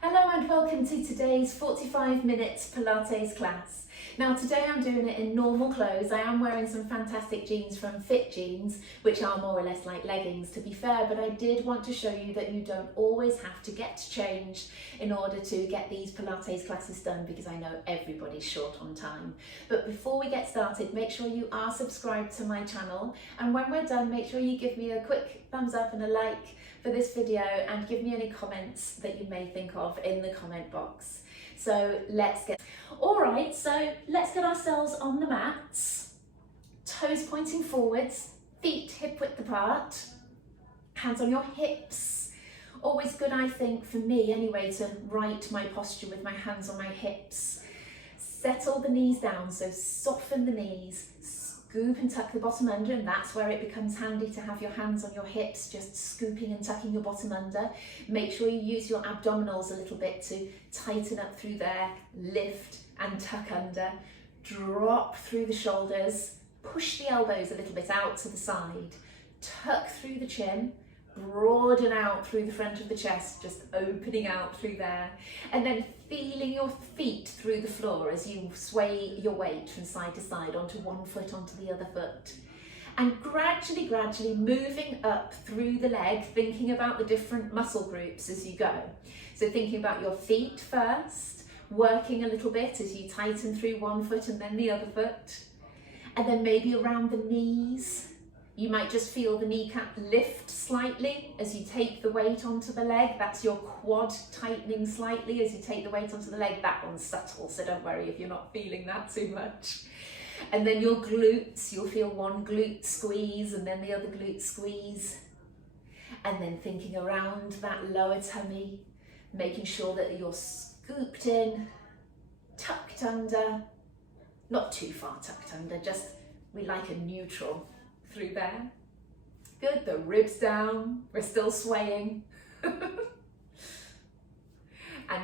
Hello and welcome to today's 45 minutes Pilates class. Now today I'm doing it in normal clothes. I am wearing some fantastic jeans from Fit Jeans, which are more or less like leggings to be fair, but I did want to show you that you don't always have to get changed in order to get these Pilates classes done, because I know everybody's short on time. But before we get started, make sure you are subscribed to my channel, and when we're done, make sure you give me a quick thumbs up and a like for this video, and give me any comments that you may think of in the comment box. So let's get ourselves on the mats, toes pointing forwards, feet hip width apart, hands on your hips. Always good, I think, for me anyway, to right my posture with my hands on my hips. Settle the knees down, so soften the knees, scoop and tuck the bottom under, and that's where it becomes handy to have your hands on your hips, just scooping and tucking your bottom under. Make sure you use your abdominals a little bit to tighten up through there, lift and tuck under, drop through the shoulders, push the elbows a little bit out to the side, tuck through the chin, broaden out through the front of the chest, just opening out through there, and then feeling your feet through the floor as you sway your weight from side to side onto one foot, onto the other foot, and gradually moving up through the leg, thinking about the different muscle groups as you go. So thinking about your feet first, working a little bit as you tighten through one foot and then the other foot, and then maybe around the knees. You might just feel the kneecap lift slightly as you take the weight onto the leg. That's your quad tightening slightly as you take the weight onto the leg. That one's subtle, so don't worry if you're not feeling that too much. And then your glutes, you'll feel one glute squeeze and then the other glute squeeze. And then thinking around that lower tummy, making sure that you're scooped in, tucked under, not too far tucked under, just we like a neutral through there. Good, the ribs down, we're still swaying. And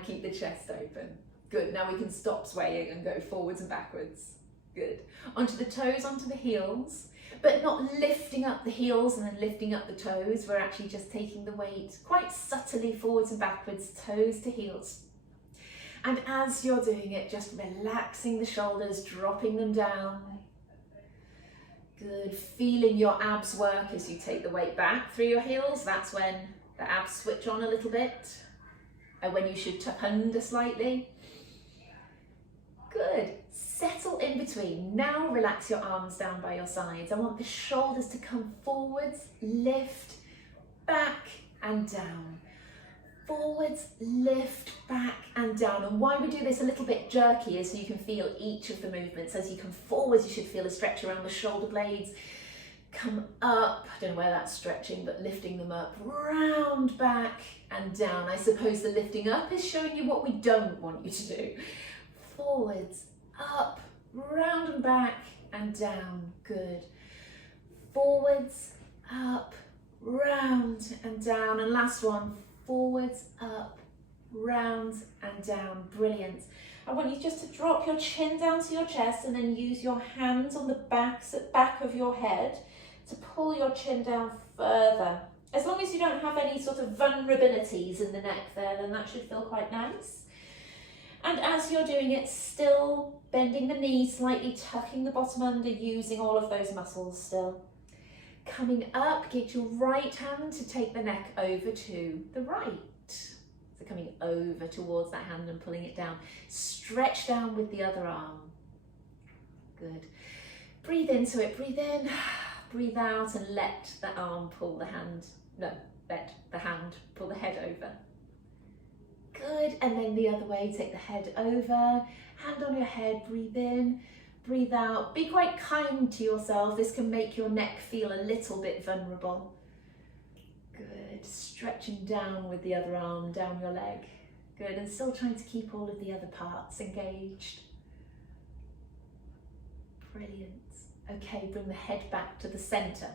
keep the chest open. Good, now we can stop swaying and go forwards and backwards. Good. Onto the toes, onto the heels, but not lifting up the heels and then lifting up the toes. We're actually just taking the weight quite subtly forwards and backwards, toes to heels. And as you're doing it, just relaxing the shoulders, dropping them down. Good, feeling your abs work as you take the weight back through your heels. That's when the abs switch on a little bit, and when you should tuck under slightly. Good, settle in between. Now relax your arms down by your sides. I want the shoulders to come forwards, lift, back and down. Forwards, lift, back and down. And why we do this a little bit jerky is so you can feel each of the movements. As you come forwards, you should feel a stretch around the shoulder blades. Come up, I don't know where that's stretching, but lifting them up, round, back and down. I suppose the lifting up is showing you what we don't want you to do. Forwards, up, round and back and down. Good. Forwards, up, round and down. And last one, forwards, up, round and down. Brilliant. I want you just to drop your chin down to your chest and then use your hands on the back of your head to pull your chin down further. As long as you don't have any sort of vulnerabilities in the neck there, then that should feel quite nice. And as you're doing it, still bending the knees slightly, tucking the bottom under, using all of those muscles still. Coming up, get your right hand to take the neck over to the right. So coming over towards that hand and pulling it down. Stretch down with the other arm. Good. Breathe into it, breathe in, breathe out, and let the arm pull the hand, let the hand pull the head over. Good, and then the other way, take the head over, hand on your head, breathe in, breathe out. Be quite kind to yourself. This can make your neck feel a little bit vulnerable. Good, stretching down with the other arm down your leg. Good, and still trying to keep all of the other parts engaged. Brilliant. Okay, bring the head back to the center.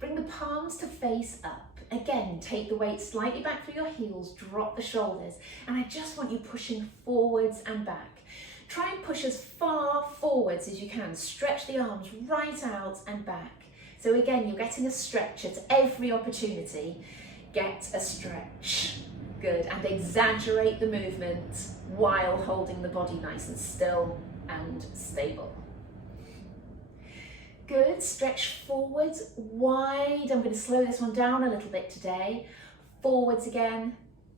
Bring the palms to face up. Again, take the weight slightly back through your heels, drop the shoulders, and I just want you pushing forwards and back. Try and push as far forwards as you can. Stretch the arms right out and back. So again, you're getting a stretch at every opportunity. Get a stretch. Good, and exaggerate the movement while holding the body nice and still and stable. Good, stretch forwards, wide. I'm going to slow this one down a little bit today. Forwards again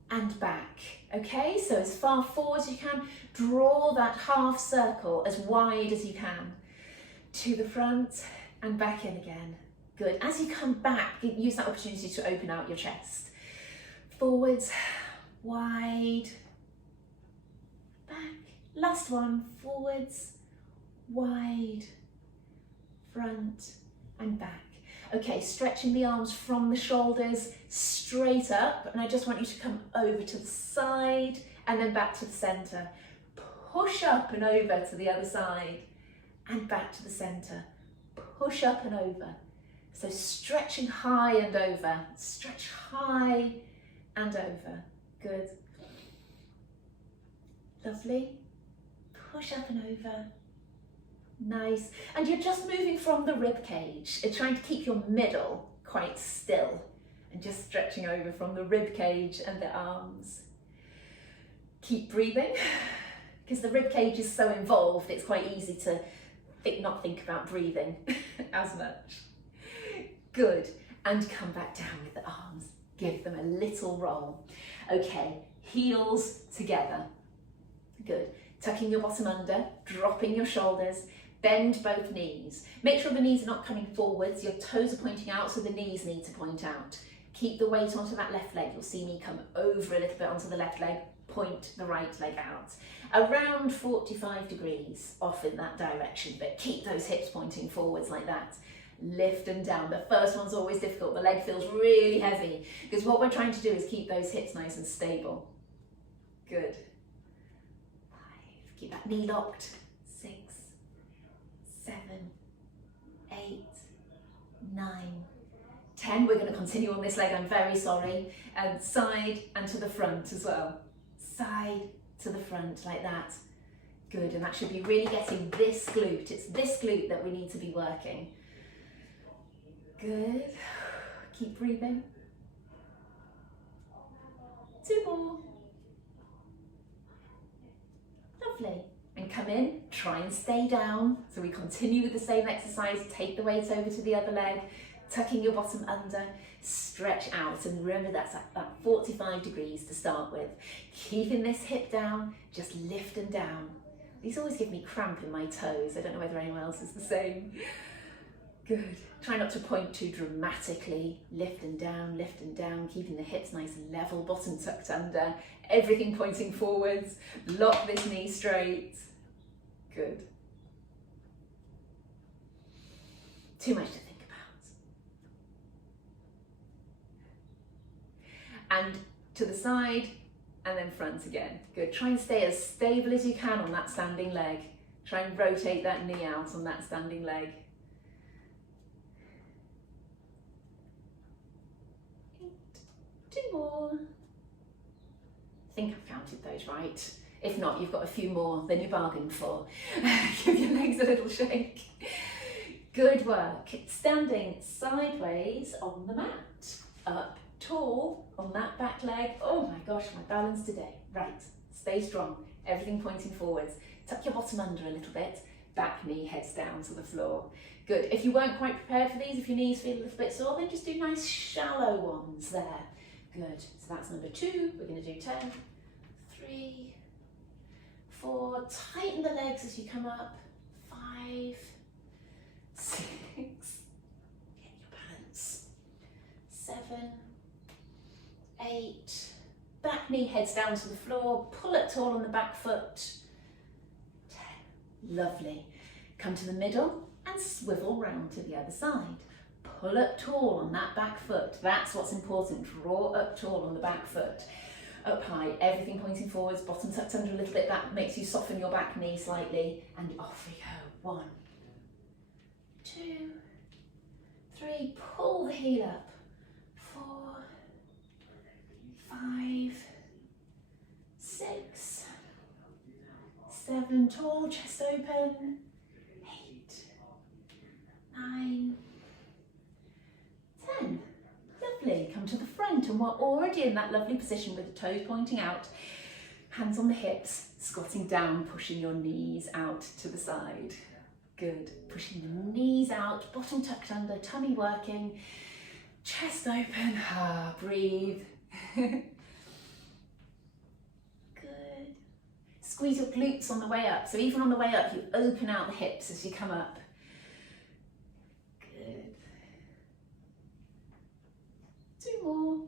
and back. Okay, so as far forward as you can, draw that half circle as wide as you can. To the front and back in again. Good, as you come back, use that opportunity to open out your chest. Forwards, wide, back. Last one, forwards, wide, front and back. Okay, stretching the arms from the shoulders straight up, and I just want you to come over to the side and then back to the center. Push up and over to the other side and back to the center. Push up and over. So stretching high and over, stretch high and over. Good. Lovely. Push up and over. Nice. And you're just moving from the rib cage. You're trying to keep your middle quite still and just stretching over from the rib cage and the arms. Keep breathing, because the rib cage is so involved, it's quite easy to not think about breathing as much. Good. And come back down with the arms. Give them a little roll. Okay, heels together. Good. Tucking your bottom under, dropping your shoulders, bend both knees. Make sure the knees are not coming forwards, your toes are pointing out, so the knees need to point out. Keep the weight onto that left leg. You'll see me come over a little bit onto the left leg, point the right leg out. Around 45 degrees off in that direction, but keep those hips pointing forwards like that. Lift and down. The first one's always difficult. The leg feels really heavy because what we're trying to do is keep those hips nice and stable. Good. 5. Keep that knee locked. 6, 7, 8, 9, 10. We're going to continue on this leg. I'm very sorry. And side and to the front as well. Side to the front like that. Good. And that should be really getting this glute. It's this glute that we need to be working. Good. Keep breathing. 2 more. Lovely. And come in, try and stay down. So we continue with the same exercise. Take the weight over to the other leg, tucking your bottom under, stretch out. And remember that's at that 45 degrees to start with. Keeping this hip down, just lift and down. These always give me cramp in my toes. I don't know whether anyone else is the same. Good. Try not to point too dramatically. Lift and down, keeping the hips nice and level, bottom tucked under, everything pointing forwards. Lock this knee straight. Good. Too much to think about. And to the side, and then front again. Good. Try and stay as stable as you can on that standing leg. Try and rotate that knee out on that standing leg. 2 more. I think I've counted those right. If not, you've got a few more than you bargained for. Give your legs a little shake. Good work. Standing sideways on the mat. Up tall on that back leg. Oh my gosh, my balance today. Right, stay strong. Everything pointing forwards. Tuck your bottom under a little bit. Back knee heads down to the floor. Good. If you weren't quite prepared for these, if your knees feel a little bit sore, then just do nice shallow ones there. Good. So that's number 2. We're going to do 10, 3, 4. Tighten the legs as you come up. 5, 6. Get your balance. 7, 8. Back knee heads down to the floor. Pull it tall on the back foot. 10. Lovely. Come to the middle and swivel round to the other side. Pull up tall on that back foot. That's what's important. Draw up tall on the back foot. Up high, everything pointing forwards, bottom tucked under a little bit. That makes you soften your back knee slightly. And off we go. 1, 2, 3. Pull the heel up. 4, 5, 6, 7. Tall, chest open. 8, 9, 10. Lovely. Come to the front. front, and we're already in that lovely position with the toes pointing out, hands on the hips, squatting down, pushing your knees out to the side. Good, pushing the knees out, bottom tucked under, tummy working, chest open, breathe. Good. Squeeze your glutes on the way up, so even on the way up you open out the hips as you come up. Good. 2 more.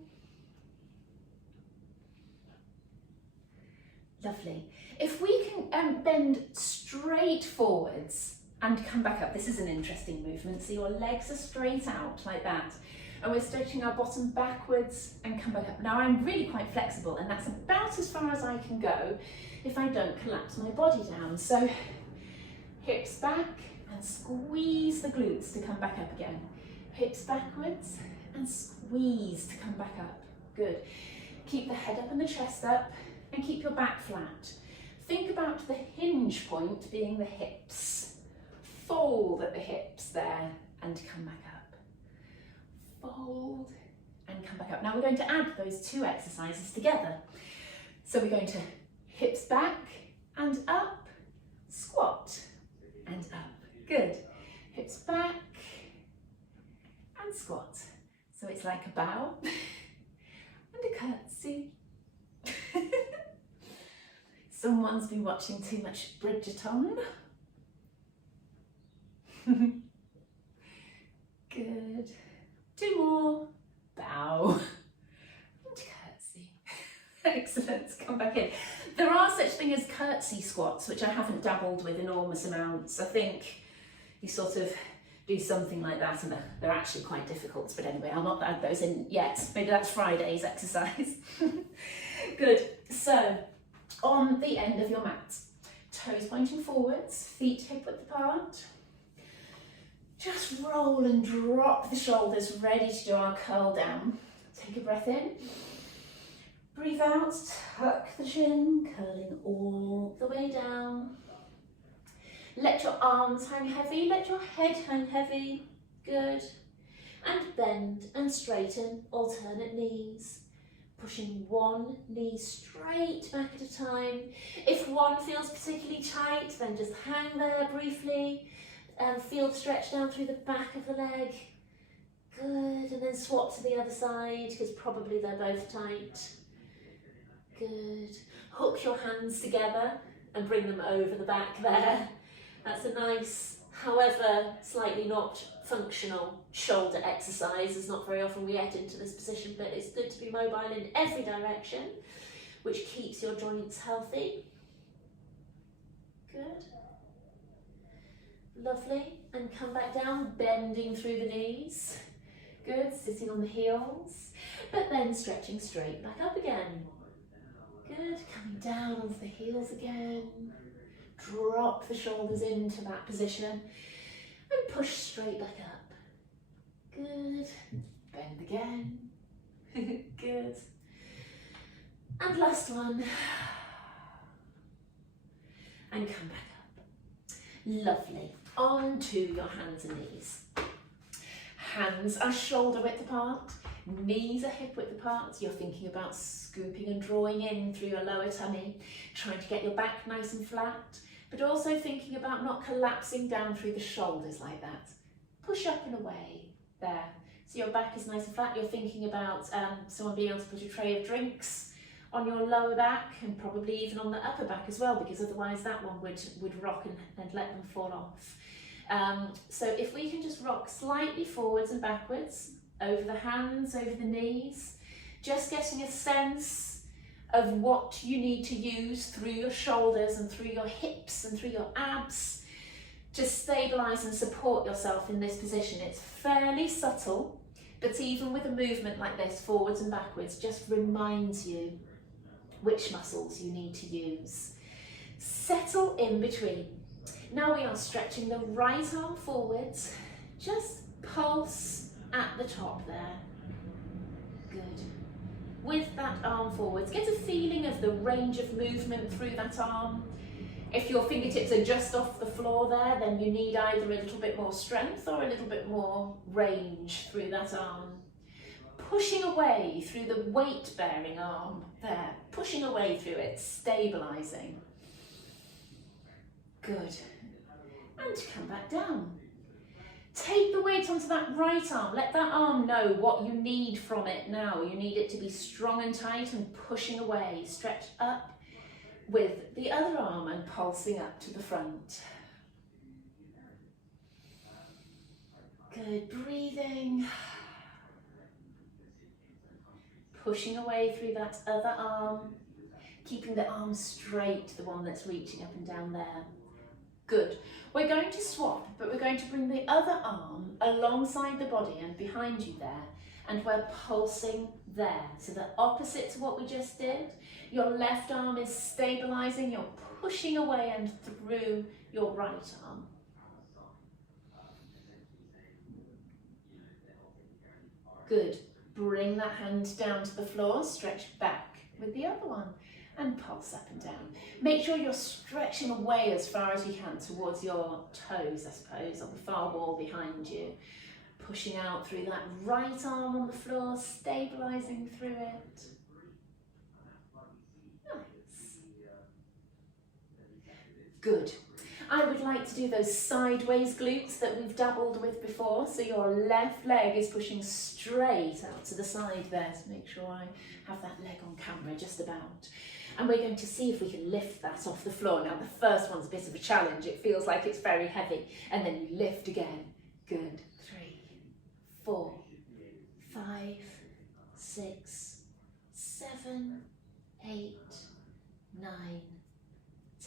Lovely. If we can bend straight forwards and come back up, this is an interesting movement, so your legs are straight out like that, and we're stretching our bottom backwards and come back up. Now I'm really quite flexible, and that's about as far as I can go if I don't collapse my body down. So hips back and squeeze the glutes to come back up again. Hips backwards and squeeze to come back up. Good. Keep the head up and the chest up, and keep your back flat. Think about the hinge point being the hips. Fold at the hips there and come back up. Fold and come back up. Now we're going to add those 2 exercises together. So we're going to hips back and up, squat and up. Good. Hips back and squat. So it's like a bow and a curtsy. Someone's been watching too much Bridgerton. Good. 2 more. Bow and curtsy. Excellent. Come back in. There are such things as curtsy squats, which I haven't dabbled with enormous amounts. I think you sort of do something like that, and they're actually quite difficult. But anyway, I'll not add those in yet. Maybe that's Friday's exercise. Good. So, on the end of your mat, toes pointing forwards, feet hip width apart. Just roll and drop the shoulders, ready to do our curl down. Take a breath in. Breathe out, tuck the chin, curling all the way down. Let your arms hang heavy, let your head hang heavy. Good. And bend and straighten, alternate knees. Pushing one knee straight back at a time. If one feels particularly tight, then just hang there briefly and feel the stretch down through the back of the leg. Good, and then swap to the other side, because probably they're both tight. Good. Hook your hands together and bring them over the back there. That's a nice, however slightly not functional shoulder exercise. It's not very often we get into this position, but it's good to be mobile in every direction, which keeps your joints healthy. Good. Lovely. And come back down, bending through the knees. Good, sitting on the heels, but then stretching straight back up again. Good, coming down onto the heels again. Drop the shoulders into that position and push straight back up. Good, bend again. Good. And last one. And come back up. Lovely. On to your hands and knees. Hands are shoulder width apart, knees are hip width apart. You're thinking about scooping and drawing in through your lower tummy, trying to get your back nice and flat, but also thinking about not collapsing down through the shoulders like that. Push up and away, there. So your back is nice and flat. You're thinking about someone being able to put a tray of drinks on your lower back, and probably even on the upper back as well, because otherwise that one would rock and let them fall off. So if we can just rock slightly forwards and backwards, over the hands, over the knees, just getting a sense of what you need to use through your shoulders and through your hips and through your abs to stabilise and support yourself in this position. It's fairly subtle, but even with a movement like this, forwards and backwards, just reminds you which muscles you need to use. Settle in between. Now we are stretching the right arm forwards, just pulse at the top there. Good. With that arm forwards, get a feeling of the range of movement through that arm. If your fingertips are just off the floor there, then you need either a little bit more strength or a little bit more range through that arm. pushing away through the weight-bearing arm there, pushing away through it, stabilising. Good. And come back down. Take the weight onto that right arm. Let that arm know what you need from it now. You need it to be strong and tight and pushing away. Stretch up with the other arm and pulsing up to the front. Good, breathing. Pushing away through that other arm. Keeping the arm straight, the one that's reaching up and down there. Good. We're going to swap, but we're going to bring the other arm alongside the body and behind you there, and we're pulsing there. So the opposite to what we just did. Your left arm is stabilising, you're pushing away and through your right arm. Good. Bring that hand down to the floor, stretch back with the other one. And pulse up and down. Make sure you're stretching away as far as you can towards your toes, I suppose, on the far wall behind you. Pushing out through that right arm on the floor, stabilising through it. Nice. Good. I would like to do those sideways glutes that we've dabbled with before. So your left leg is pushing straight out to the side there. So make sure I have that leg on camera just about. And we're going to see if we can lift that off the floor. Now the first one's a bit of a challenge. It feels like it's very heavy. And then you lift again. Good. 3, 4, 5, 6, 7, 8, 9,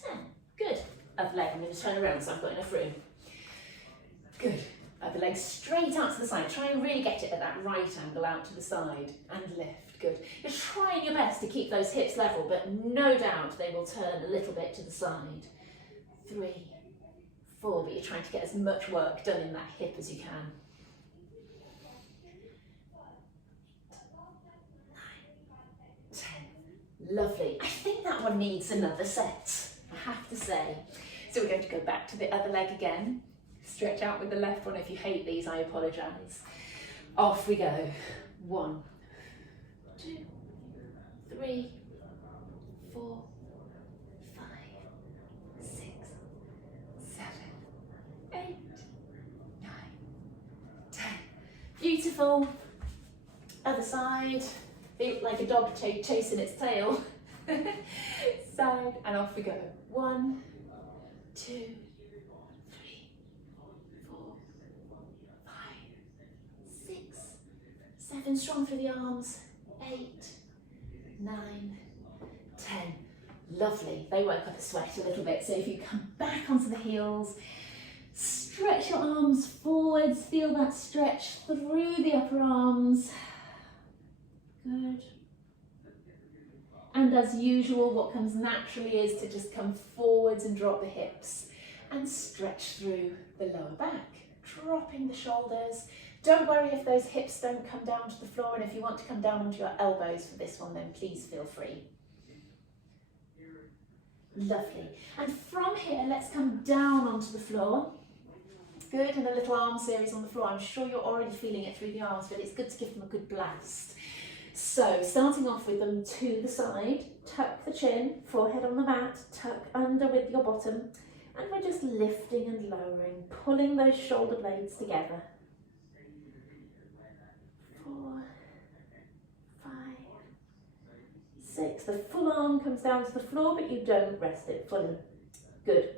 10. Good. Other leg, I'm going to turn around so I've got enough room. Good. Other leg straight out to the side. Try and really get it at that right angle out to the side and lift. Good. You're trying your best to keep those hips level, but no doubt they will turn a little bit to the side. 3, 4, but you're trying to get as much work done in that hip as you can. 9, 10. Lovely. I think that one needs another set, I have to say. So we're going to go back to the other leg again. Stretch out with the left one. If you hate these, I apologise. Off we go. 1, 2, 3, 4, 5, 6, 7, 8, 9, 10. Beautiful. Other side. Feel like a dog chasing its tail. Side, and off we go. 1, 2, 3, 4, 5, 6, 7. Strong through the arms. 8, 9, 10. Lovely. They work up a sweat a little bit. So if you come back onto the heels, stretch your arms forwards. Feel that stretch through the upper arms. Good. And as usual, what comes naturally is to just come forwards and drop the hips and stretch through the lower back, dropping the shoulders. Don't worry if those hips don't come down to the floor, and if you want to come down onto your elbows for this one, then please feel free. Lovely. And from here, let's come down onto the floor. Good, and a little arm series on the floor. I'm sure you're already feeling it through the arms, but it's good to give them a good blast. So, starting off with them to the side, tuck the chin, forehead on the mat, tuck under with your bottom, and we're just lifting and lowering, pulling those shoulder blades together. 4, 5, 6. The full arm comes down to the floor, but you don't rest it fully. Good.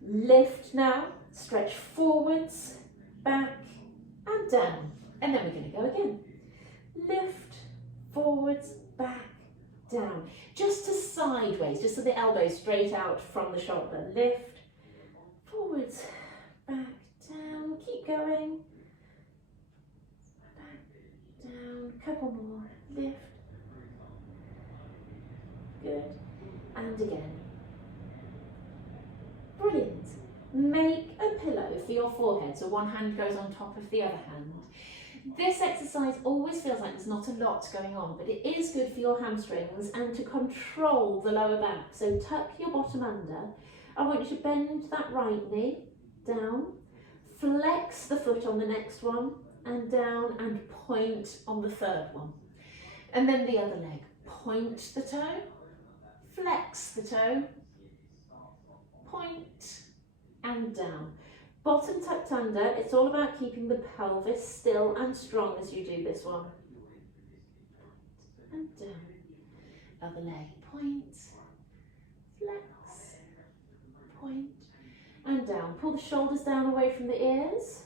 Lift now, stretch forwards, back, and down. And then we're going to go again. Lift, forwards, back, down. Just to sideways, just so the elbows straight out from the shoulder. Lift, forwards, back, down. Keep going. Back, down. Couple more. Lift. Good. And again. Brilliant. Make a pillow for your forehead, so one hand goes on top of the other hand. This exercise always feels like there's not a lot going on, but it is good for your hamstrings and to control the lower back. So tuck your bottom under. I want you to bend that right knee down, flex the foot on the next one, and down, and point on the third one. And then the other leg, point the toe, flex the toe, point and down. Bottom tucked under, it's all about keeping the pelvis still and strong as you do this one. And down. Other leg, point, flex, point and down. Pull the shoulders down away from the ears.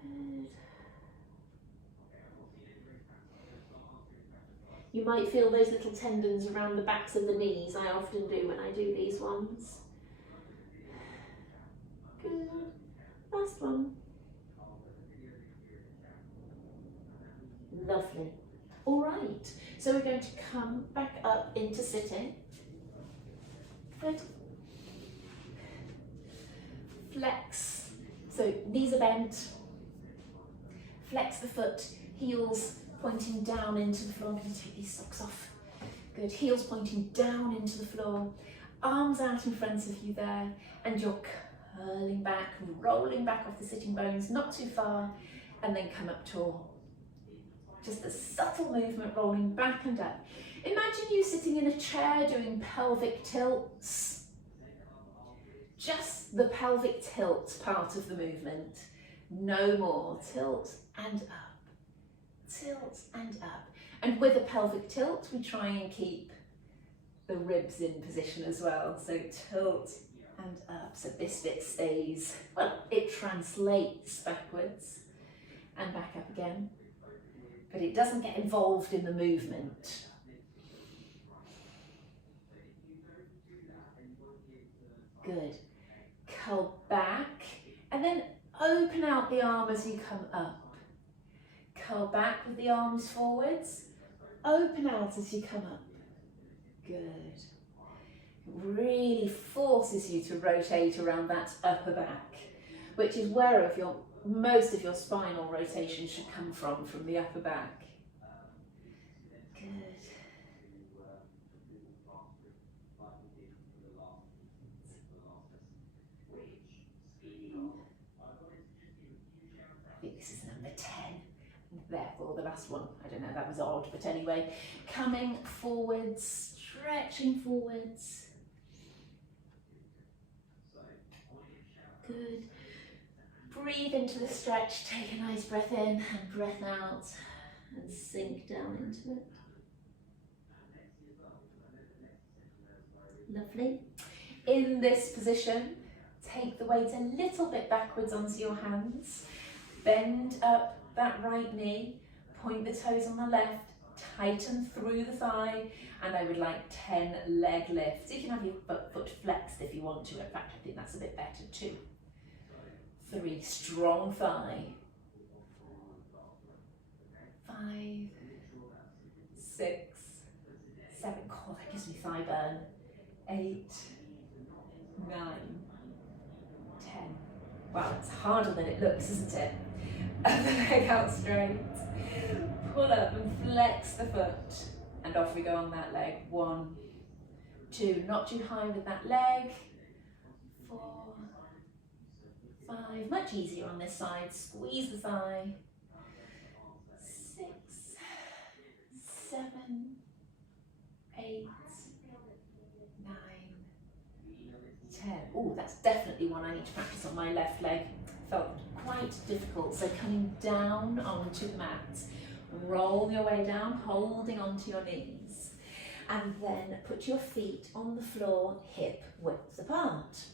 Good. You might feel those little tendons around the backs of the knees. I often do when I do these ones. Good. Last one. Lovely. All right. So we're going to come back up into sitting. Good. Flex. So knees are bent. Flex the foot, heels pointing down into the floor. I'm going to take these socks off. Good, heels pointing down into the floor, arms out in front of you there, and you're curling back, rolling back off the sitting bones, not too far, and then come up tall. Just a subtle movement rolling back and up. Imagine you sitting in a chair doing pelvic tilts. Just the pelvic tilt part of the movement. No more. Tilt and up. Tilt and up. And with a pelvic tilt, we try and keep the ribs in position as well. So tilt and up. So this bit stays, well, it translates backwards and back up again, but it doesn't get involved in the movement. Good. Curl back and then open out the arm as you come up. Curl back with the arms forwards. Open out as you come up. Good. It really forces you to rotate around that upper back, which is where most of your spinal rotation should come from the upper back. Good. I think this is number 10, and therefore the last one. I don't know, that was odd, but anyway, coming forwards, stretching forwards. Good. Breathe into the stretch, take a nice breath in and breath out, and sink down into it. Lovely. In this position, take the weight a little bit backwards onto your hands. Bend up that right knee, point the toes on the left, tighten through the thigh, and I would like 10 leg lifts. You can have your foot flexed if you want to. In fact, I think that's a bit better too. 3, strong thigh. 5, 6, 7, oh, that gives me thigh burn. 8, 9, 10. Wow, it's harder than it looks, isn't it? And the leg out straight. Pull up and flex the foot. And off we go on that leg. 1, 2, not too high with that leg. 4, 5, much easier on this side. Squeeze the thigh. 6, 7, 8, 9, 10. Oh, that's definitely one I need to practice on my left leg. Felt quite difficult. So coming down onto the mat, roll your way down, holding onto your knees, and then put your feet on the floor, hip width apart.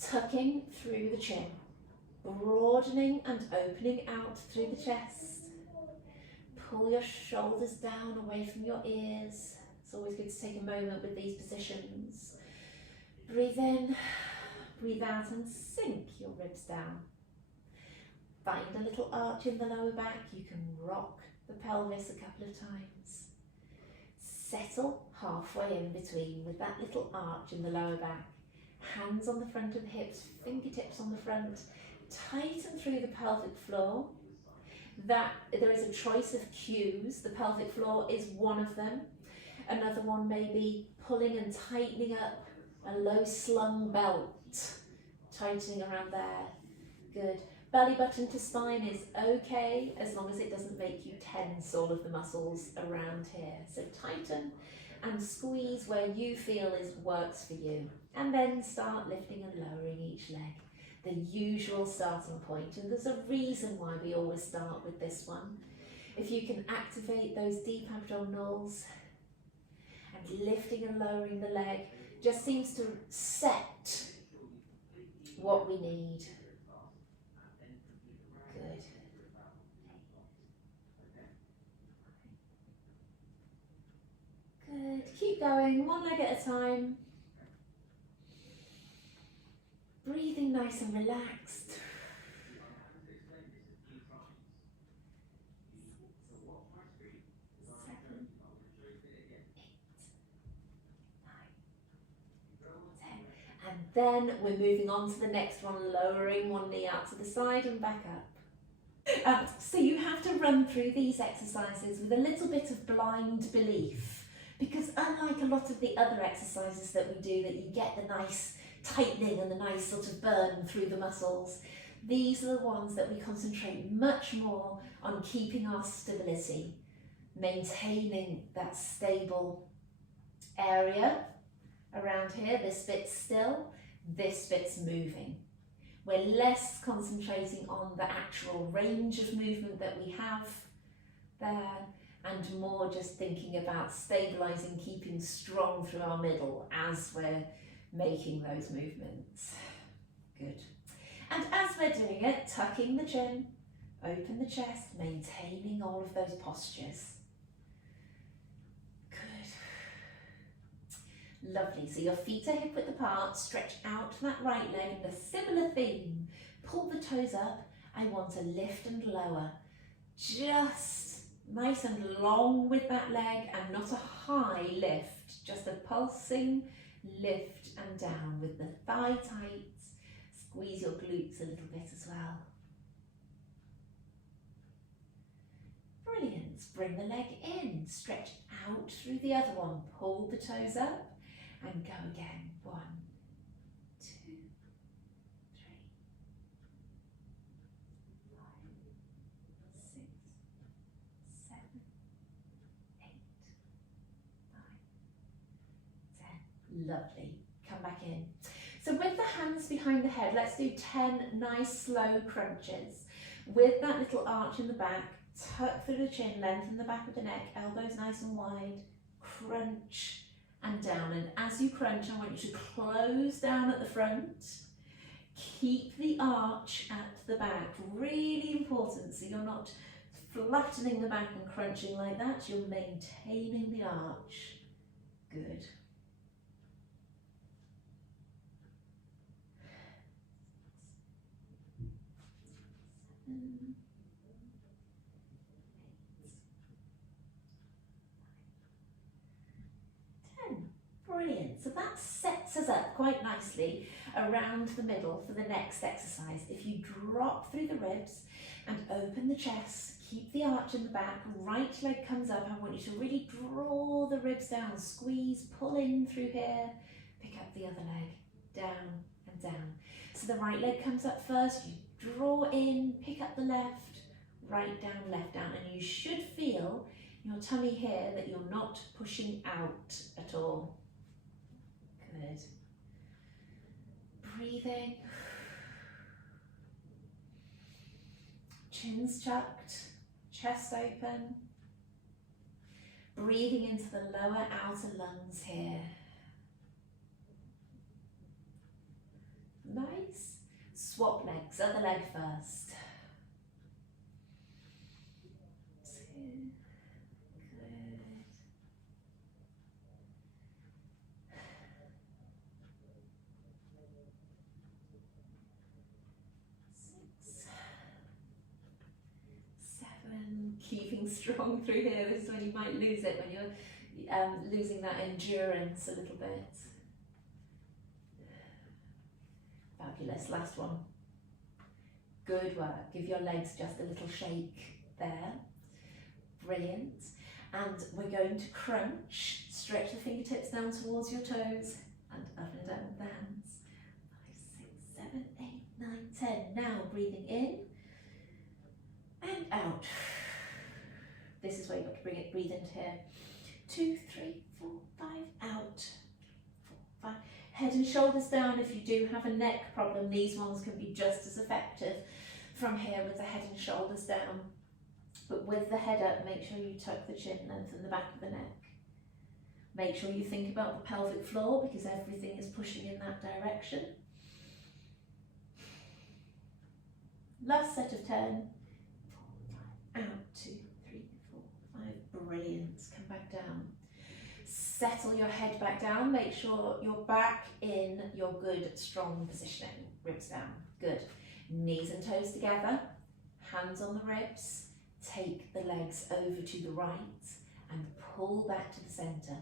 Tucking through the chin, broadening and opening out through the chest. Pull your shoulders down away from your ears. It's always good to take a moment with these positions. Breathe in, breathe out, and sink your ribs down. Find a little arch in the lower back. You can rock the pelvis a couple of times. Settle halfway in between with that little arch in the lower back. Hands on the front of the hips, fingertips on the front. Tighten through the pelvic floor. There is a choice of cues. The pelvic floor is one of them. Another one may be pulling and tightening up a low slung belt. Tightening around there. Good. Belly button to spine is okay as long as it doesn't make you tense all of the muscles around here. So tighten and squeeze where you feel works for you. And then start lifting and lowering each leg. The usual starting point. And there's a reason why we always start with this one. If you can activate those deep abdominals and lifting and lowering the leg, just seems to set what we need. Good. Good. Keep going, one leg at a time. Breathing nice and relaxed. 7, 8, 9, 10. And then we're moving on to the next one, lowering one knee out to the side and back up. So you have to run through these exercises with a little bit of blind belief, because unlike a lot of the other exercises that we do that you get the nice tightening and the nice sort of burn through the muscles, these are the ones that we concentrate much more on keeping our stability, maintaining that stable area around here. This bit's still, this bit's moving. We're less concentrating on the actual range of movement that we have there, and more just thinking about stabilising, keeping strong through our middle as we're making those movements. Good. And as we're doing it, tucking the chin, open the chest, maintaining all of those postures. Good. Lovely. So your feet are hip width apart, stretch out that right leg, a similar theme. Pull the toes up. I want to lift and lower. Just nice and long with that leg, and not a high lift, just a pulsing lift and down with the thigh tight. Squeeze your glutes a little bit as well. Brilliant. Bring the leg in, stretch out through the other one, pull the toes up and go again. 1, 2, 3, 5, 6, 7, 8, 9, 10. Lovely. Come back in. So with the hands behind the head, let's do 10 nice slow crunches. With that little arch in the back, tuck through the chin, lengthen the back of the neck, elbows nice and wide, crunch and down. And as you crunch, I want you to close down at the front, keep the arch at the back, really important, so you're not flattening the back and crunching like that, you're maintaining the arch. Good. Brilliant. So that sets us up quite nicely around the middle for the next exercise. If you drop through the ribs and open the chest, keep the arch in the back, right leg comes up. I want you to really draw the ribs down, squeeze, pull in through here, pick up the other leg, down and down. So the right leg comes up first, you draw in, pick up the left, right down, left down, and you should feel your tummy here that you're not pushing out at all. Good. Breathing. Chin's tucked, chest open. Breathing into the lower outer lungs here. Nice. Swap legs, other leg first. 2. Good. 6, 7. Keeping strong through here. This is when you might lose it, when you're losing that endurance a little bit. Fabulous. Last one. Good work. Give your legs just a little shake there. Brilliant. And we're going to crunch. Stretch the fingertips down towards your toes and up and down with the hands. 5, 6, 7, 8, 9. 9, 10. Now breathing in and out. This is where you've got to bring it, breathe into here. 2, 3, 4, 5, out. 4, 5. Head and shoulders down. If you do have a neck problem, these ones can be just as effective from here with the head and shoulders down. But with the head up, make sure you tuck the chin, lengthen the back of the neck. Make sure you think about the pelvic floor because everything is pushing in that direction. Last set of 10. 4, 5, out. 2, 3, 4, 5. Brilliant. Come back down. Settle your head back down. Make sure you're back in your good, strong positioning. Ribs down. Good. Knees and toes together. Hands on the ribs. Take the legs over to the right and pull back to the centre.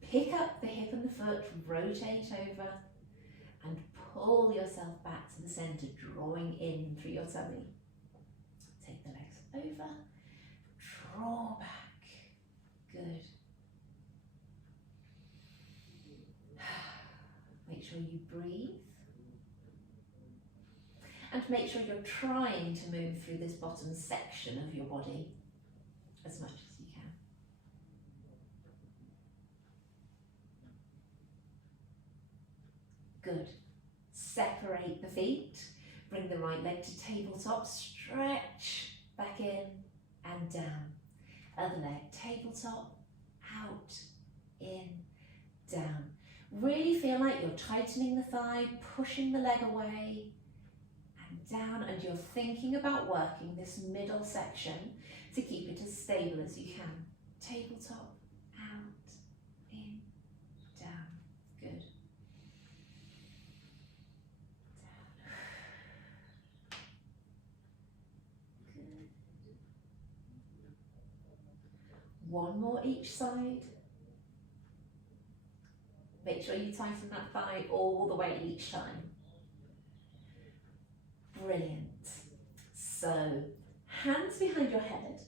Pick up the hip and the foot, rotate over and pull yourself back to the centre, drawing in through your tummy. Take the legs over, draw back. Good. Make sure you breathe. And make sure you're trying to move through this bottom section of your body as much as you can. Good. Separate the feet. Bring the right leg to tabletop. Stretch back in and down. Other leg, tabletop, out, in, down. Really feel like you're tightening the thigh, pushing the leg away, down, and you're thinking about working this middle section to keep it as stable as you can. Tabletop, out, in, down. Good. Down. Good. One more each side. Make sure you tighten that thigh all the way each time. Brilliant. So, hands behind your head,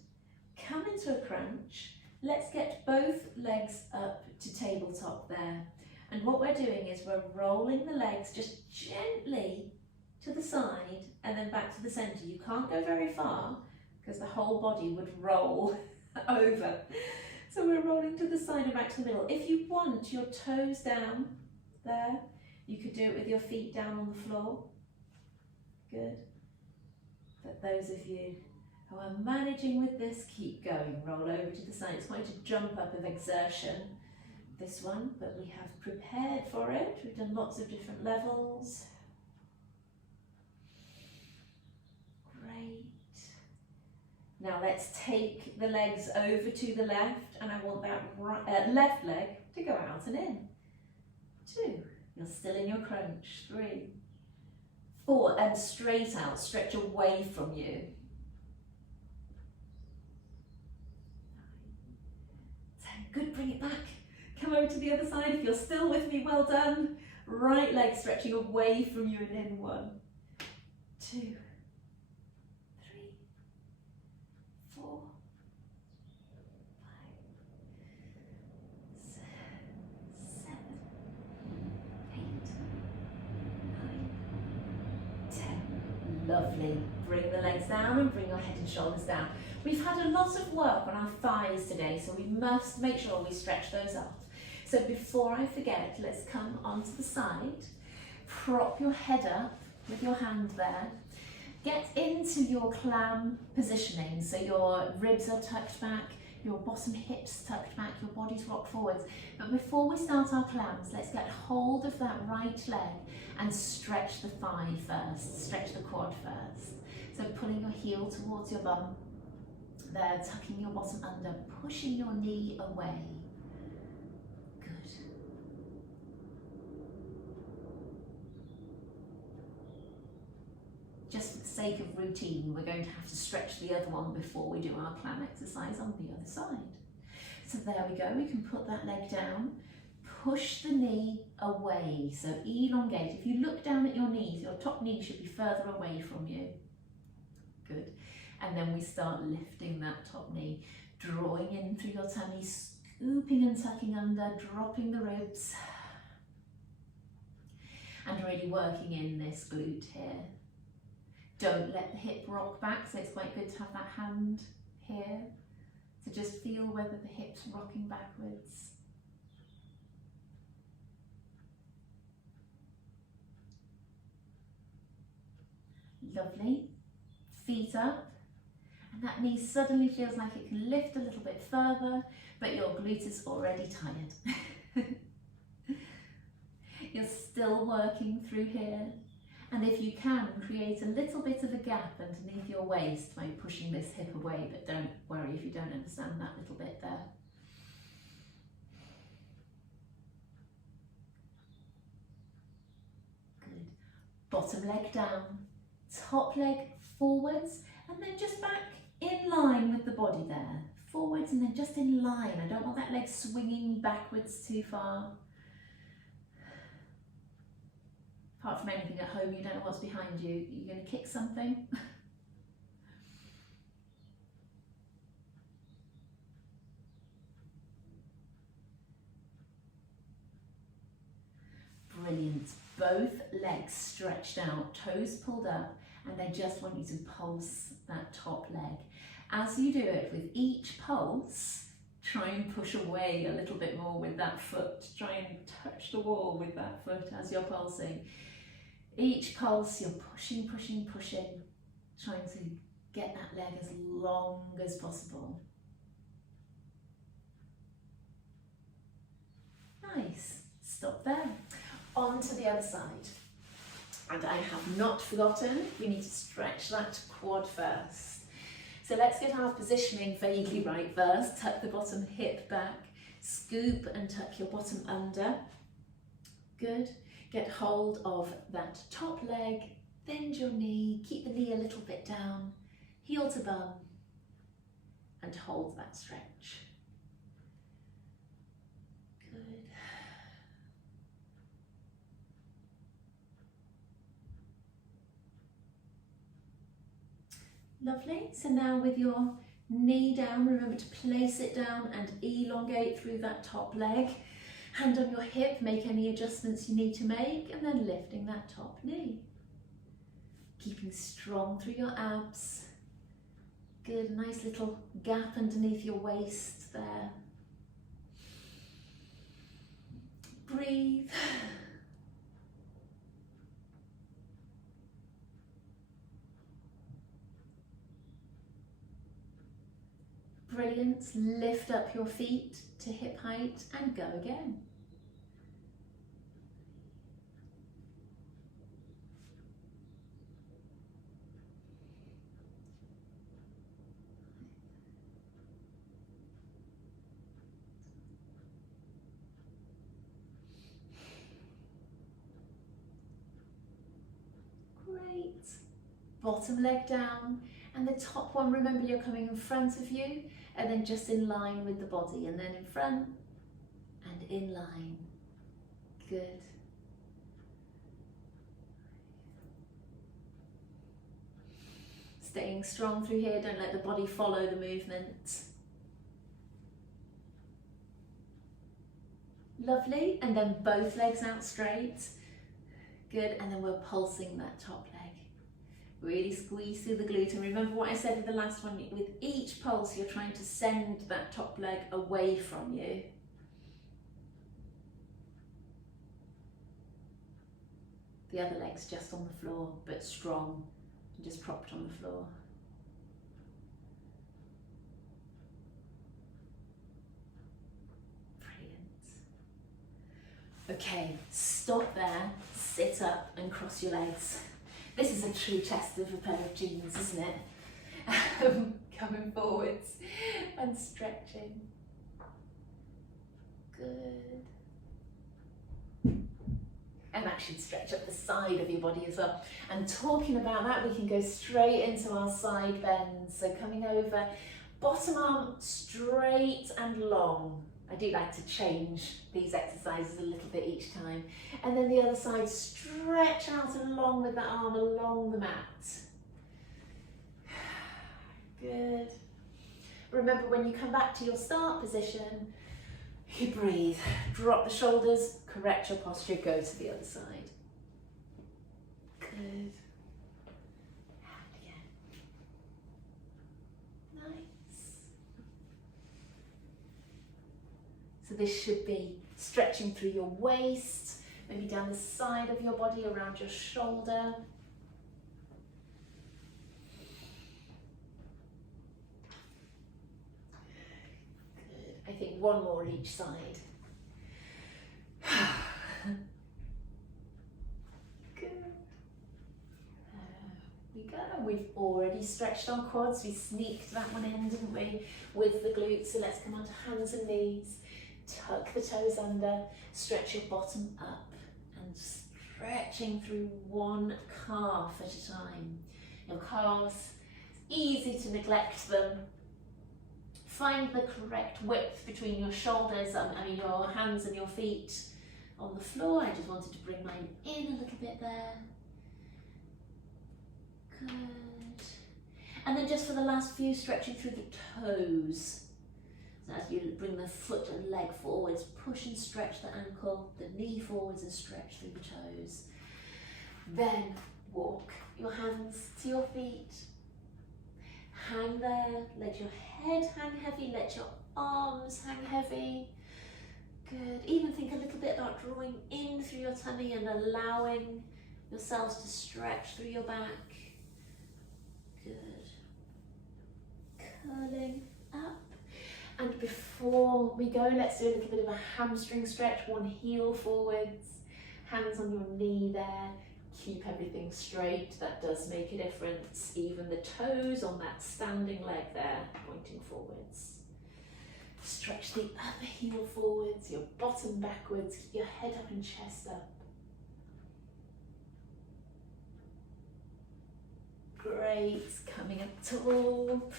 come into a crunch. Let's get both legs up to tabletop there. And what we're doing is we're rolling the legs just gently to the side and then back to the centre. You can't go very far because the whole body would roll over. So we're rolling to the side and back to the middle. If you want your toes down there, you could do it with your feet down on the floor. Good. But those of you who are managing with this, keep going. Roll over to the side. It's quite a jump up of exertion, this one, but we have prepared for it. We've done lots of different levels. Great. Now let's take the legs over to the left, and I want that left leg to go out and in. 2. You're still in your crunch. 3. 4, and straight out, stretch away from you. 9, 10, good, bring it back. Come over to the other side. If you're still with me, well done. Right leg stretching away from you and in. 1, 2, 3, 4, 5, 6, 7, 8, 9, 10. Lovely. Bring the legs down and bring your head and shoulders down. We've had a lot of work on our thighs today, so we must make sure we stretch those off. So before I forget, let's come onto the side. Prop your head up with your hand there. Get into your clam positioning, so your ribs are tucked back, your bottom hips tucked back, your body's rocked forwards. But before we start our clams, let's get hold of that right leg and stretch the thigh first, stretch the quad first. So pulling your heel towards your bum, there, tucking your bottom under, pushing your knee away. Good. Just for the sake of routine, we're going to have to stretch the other one before we do our clam exercise on the other side. So there we go, we can put that leg down, push the knee away, so elongate. If you look down at your knees, your top knee should be further away from you. Good. And then we start lifting that top knee, drawing in through your tummy, scooping and tucking under, dropping the ribs, and really working in this glute here. Don't let the hip rock back, so it's quite good to have that hand here to just feel whether the hip's rocking backwards. Lovely. Feet up. And that knee suddenly feels like it can lift a little bit further, but your glute is already tired. You're still working through here. And if you can, create a little bit of a gap underneath your waist by pushing this hip away, but don't worry if you don't understand that little bit there. Good. Bottom leg down, top leg forwards, and then just back in line with the body there. Forwards and then just in line. I don't want that leg swinging backwards too far. Apart from anything at home, you don't know what's behind you. You're going to kick something. Brilliant. Both legs stretched out, toes pulled up, and I just want you to pulse that top leg. As you do it, with each pulse, try and push away a little bit more with that foot. Try and touch the wall with that foot as you're pulsing. Each pulse, you're pushing, pushing, pushing, trying to get that leg as long as possible. Nice. Stop there. On to the other side. And I have not forgotten, we need to stretch that quad first. So let's get our positioning vaguely right first. Tuck the bottom hip back, scoop and tuck your bottom under. Good. Get hold of that top leg, bend your knee, keep the knee a little bit down, heel to bum, and hold that stretch. Good. Lovely. So now with your knee down, remember to place it down and elongate through that top leg. Hand on your hip, make any adjustments you need to make, and then lifting that top knee. Keeping strong through your abs. Good, nice little gap underneath your waist there. Breathe. Brilliant. Lift up your feet to hip height and go again. Great. Bottom leg down, and the top one, remember you're coming in front of you, and then just in line with the body, and then in front and in line. Good. Staying strong through here, don't let the body follow the movement. Lovely, and then both legs out straight. Good, and then we're pulsing that top leg. Really squeeze through the glute, and remember what I said with the last one, with each pulse you're trying to send that top leg away from you. The other leg's just on the floor, but strong, and just propped on the floor. Brilliant. Okay, stop there, sit up and cross your legs. This is a true test of a pair of jeans, isn't it? Coming forwards and stretching. Good. And that should stretch up the side of your body as well. And talking about that, we can go straight into our side bends. So coming over, bottom arm straight and long. I do like to change these exercises a little bit each time. And then the other side, stretch out along with that arm along the mat. Good. Remember, when you come back to your start position, you breathe, drop the shoulders, correct your posture, go to the other side. Good. So this should be stretching through your waist, maybe down the side of your body, around your shoulder. Good. I think one more each side. Good. We go. We've already stretched our quads. We sneaked that one in, didn't we, with the glutes. So let's come onto hands and knees. Tuck the toes under, stretch your bottom up, and stretching through one calf at a time. Your calves, it's easy to neglect them. Find the correct width between your shoulders, your hands and your feet on the floor. I just wanted to bring mine in a little bit there. Good. And then just for the last few, stretching through the toes. So as you bring the foot and leg forwards, push and stretch the ankle, the knee forwards and stretch through the toes. Then walk your hands to your feet. Hang there, let your head hang heavy, let your arms hang heavy. Good. Even think a little bit about drawing in through your tummy and allowing yourselves to stretch through your back. Good. Curling up. And before we go, let's do a little bit of a hamstring stretch. One heel forwards, hands on your knee there. Keep everything straight. That does make a difference. Even the toes on that standing leg there, pointing forwards. Stretch the upper heel forwards, your bottom backwards. Keep your head up and chest up. Great. Coming up tall.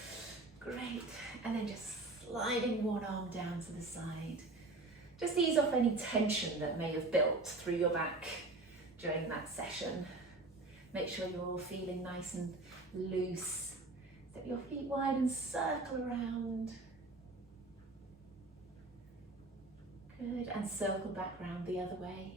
Great. And then just sliding one arm down to the side. Just ease off any tension that may have built through your back during that session. Make sure you're all feeling nice and loose. Step your feet wide and circle around. Good, and circle back round the other way.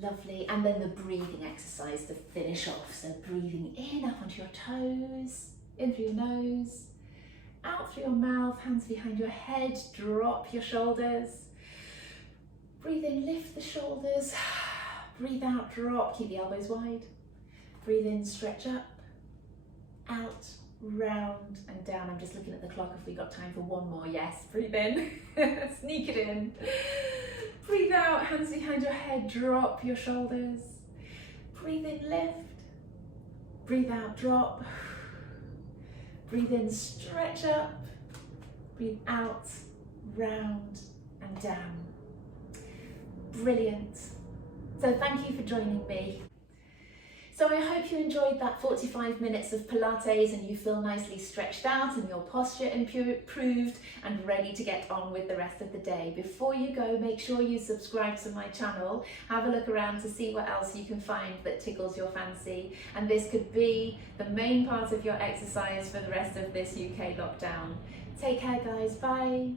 Lovely, and then the breathing exercise to finish off. So breathing in up onto your toes, in through your nose, out through your mouth, hands behind your head, drop your shoulders. Breathe in, lift the shoulders. Breathe out, drop, keep the elbows wide. Breathe in, stretch up, out, round and down. I'm just looking at the clock if we got time for one more. Yes, breathe in, sneak it in. Breathe out, hands behind your head, drop your shoulders. Breathe in, lift. Breathe out, drop. Breathe in, stretch up. Breathe out, round and down. Brilliant. So thank you for joining me. So I hope you enjoyed that 45 minutes of Pilates and you feel nicely stretched out and your posture improved and ready to get on with the rest of the day. Before you go, make sure you subscribe to my channel. Have a look around to see what else you can find that tickles your fancy. And this could be the main part of your exercise for the rest of this UK lockdown. Take care, guys. Bye.